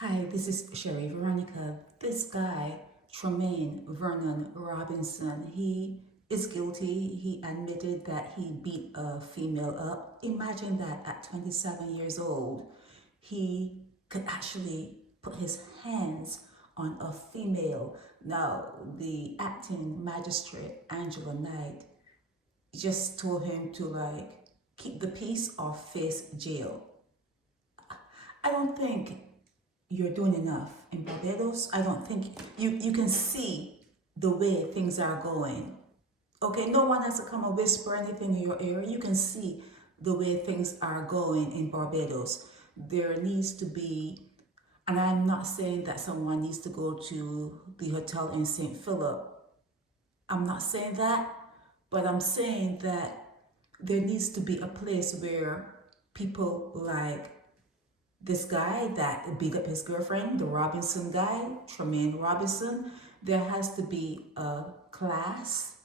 Hi, this is Sherry Veronica. This guy, Tremaine Vernon Robinson, he is guilty. He admitted that he beat a female up. Imagine that at 27 years old, he could actually put his hands on a female. Now, the acting magistrate, Angela Knight, just told him to keep the peace or face jail. I don't think you're doing enough in Barbados. I don't think you can see the way things are going. Okay, no one has to come and whisper anything in your ear. You can see the way things are going in Barbados. There needs to be, and I'm not saying that someone needs to go to the hotel in St. Philip. I'm not saying that, but I'm saying that there needs to be a place where people like this guy that beat up his girlfriend, the Robinson guy, Tremaine Robinson, there has to be a class,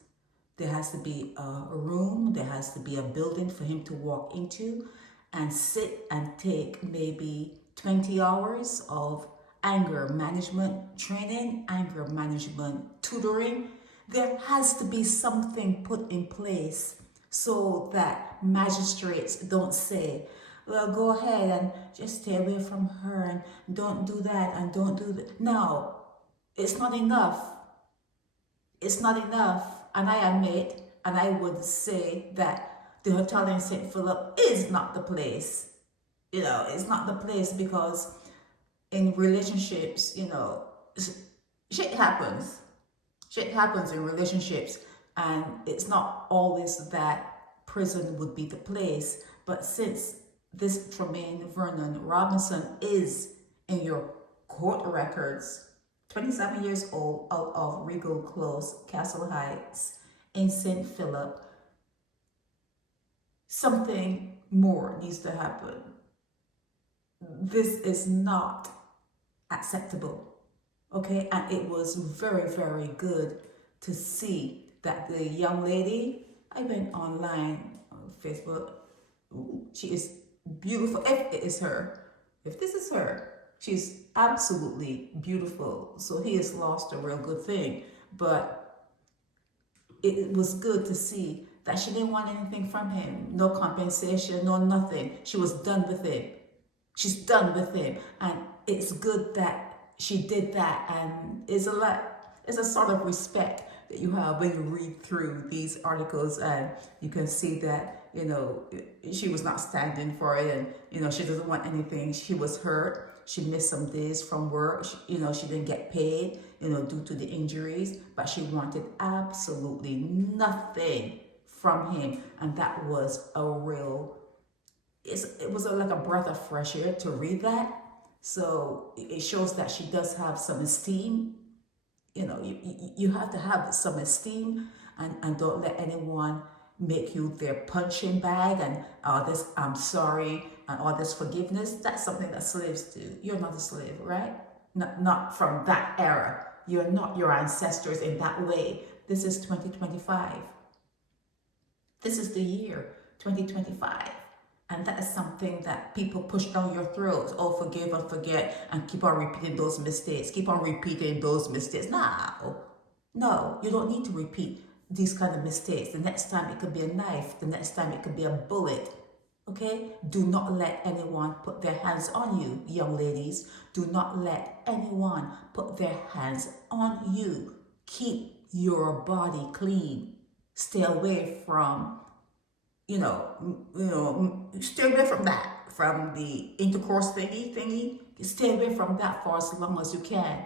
there has to be a room, there has to be a building for him to walk into and sit and take maybe 20 hours of anger management training, anger management tutoring. There has to be something put in place so that magistrates don't say, well, go ahead and just stay away from her and don't do that and don't do that. No, it's not enough. It's not enough. And I admit, and I would say that the hotel in St. Philip is not the place. It's not the place because in relationships, shit happens. Shit happens in relationships. And it's not always that prison would be the place. But since this Tremaine Vernon Robinson is in your court records, 27 years old, out of Regal Close, Castle Heights, in St. Philip, something more needs to happen. This is not acceptable, okay? And it was very, very good to see that the young lady, I went online on Facebook, she is beautiful. If it is her, if this is her, she's absolutely beautiful. So he has lost a real good thing. But it was good to see that she didn't want anything from him. No compensation, no nothing. She was done with him. She's done with him. And it's good that she did that. And it's a sort of respect that you have when you read through these articles, and you can see that she was not standing for it, and she doesn't want anything. She was hurt. She missed some days from work. She didn't get paid due to the injuries, but she wanted absolutely nothing from him. And that was it was like a breath of fresh air to read that. So it shows that she does have some esteem. You have to have some esteem, and don't let anyone make you their punching bag and all this I'm sorry and all this forgiveness. That's something that slaves do. You're not a slave, right? Not from that era. You're not your ancestors in that way. This is 2025. This is the year 2025. And that is something that people push down your throats. Oh, forgive and forget, and keep on repeating those mistakes. Keep on repeating those mistakes. No, you don't need to repeat these kind of mistakes. The next time it could be a knife. The next time it could be a bullet. Okay? Do not let anyone put their hands on you, young ladies. Do not let anyone put their hands on you. Keep your body clean. Stay away from stay away from that, from the intercourse thingy. Stay away from that for as long as you can.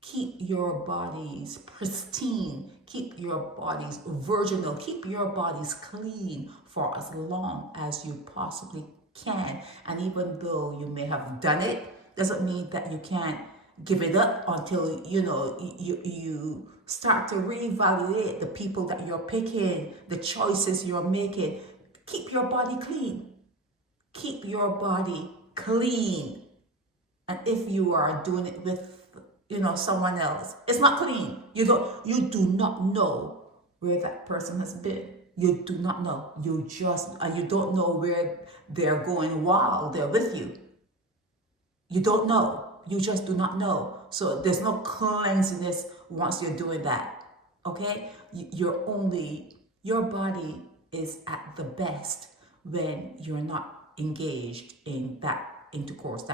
Keep your bodies pristine. Keep your bodies virginal. Keep your bodies clean for as long as you possibly can. And even though you may have done it, doesn't mean that you can't give it up until you start to reevaluate the people that you're picking, the choices you're making. Keep your body clean. Keep your body clean. And if you are doing it with, someone else, it's not clean. You do not know where that person has been. You do not know. You don't know where they're going while they're with you. You don't know. You just do not know. So there's no cleanliness once you're doing that. Okay? Your body is at the best when you're not engaged in that intercourse,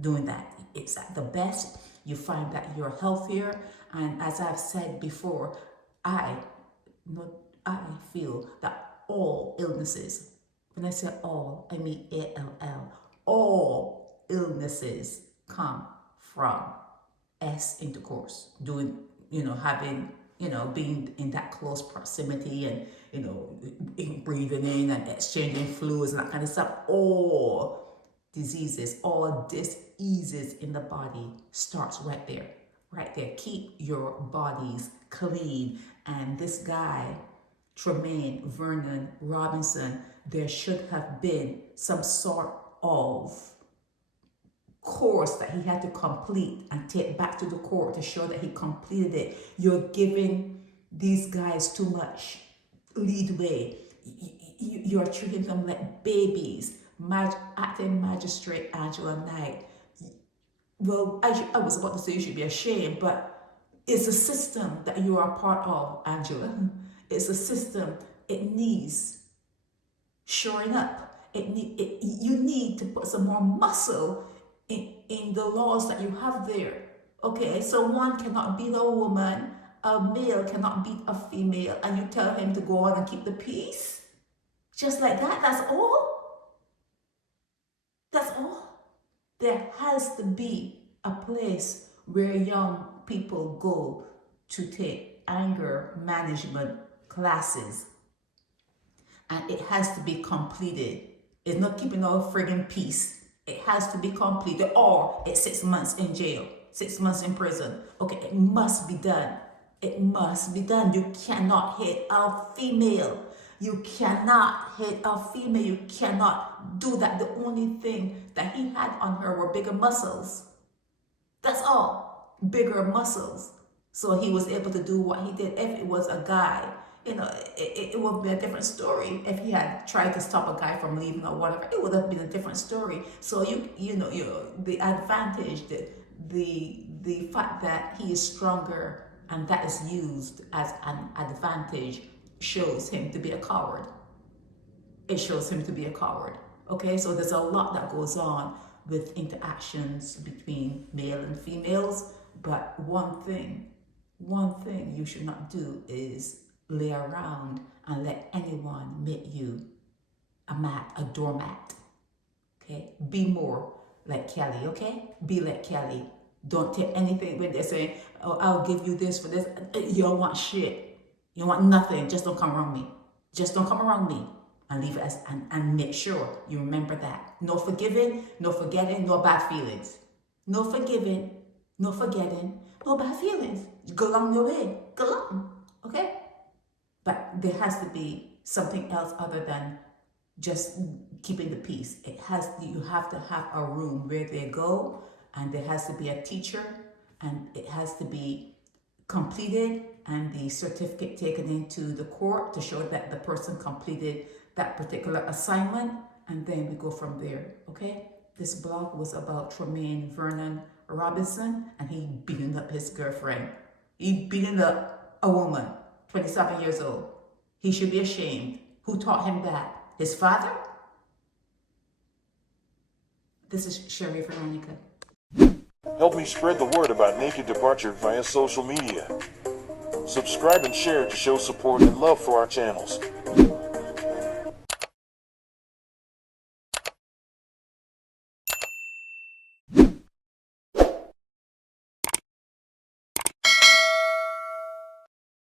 doing that. It's at the best. You find that you're healthier. And as I've said before, I feel that all illnesses, when I say all, I mean all illnesses come from intercourse, doing, having, being in that close proximity and, breathing in and exchanging fluids and that kind of stuff. All diseases, all diseases in the body starts right there. Right there. Keep your bodies clean. And this guy, Tremaine Vernon Robinson, there should have been some sort of course that he had to complete and take back to the court to show that he completed it. You're giving these guys too much leadway. You're treating them like babies. Acting Magistrate Angela Knight. Well, I was about to say you should be ashamed, but it's a system that you are a part of, Angela. It's a system. It needs shoring up. You need to put some more muscle in the laws that you have there. Okay, so one cannot beat a woman, a male cannot beat a female, and you tell him to go on and keep the peace? Just like that, that's all? That's all? There has to be a place where young people go to take anger management classes. And it has to be completed. It's not keeping no friggin' peace. It has to be completed, or it's 6 months in jail, 6 months in prison. Okay, it must be done. It must be done. You cannot hit a female. You cannot hit a female. You cannot do that. The only thing that he had on her were bigger muscles. That's all. Bigger muscles. So he was able to do what he did. If it was a guy, it would be a different story. If he had tried to stop a guy from leaving or whatever, it would have been a different story. So the advantage, the fact that he is stronger and that is used as an advantage shows him to be a coward. It shows him to be a coward. Okay, so there's a lot that goes on with interactions between male and females, but one thing you should not do is lay around and let anyone make you a doormat. Okay, be more like Kelly. Okay, be like Kelly. Don't take anything when they're saying, "Oh, I'll give you this for this." You don't want shit. You want nothing. Just don't come around me. Just don't come around me. And leave it and make sure you remember that. No forgiving, no forgetting, no bad feelings. No forgiving, no forgetting, no bad feelings. Go along your way. Go along. Okay? But there has to be something else other than just keeping the peace. You have to have a room where they go, and there has to be a teacher, and it has to be completed, and the certificate taken into the court to show that the person completed that particular assignment, and then we go from there. Okay, this blog was about Tremaine Vernon Robinson, and he beating up his girlfriend. He beating up a woman, 27 years old. He should be ashamed. Who taught him that? His father? This is Sherry Veronica. Help me spread the word about Naked Departure via social media. Subscribe and share to show support and love for our channels.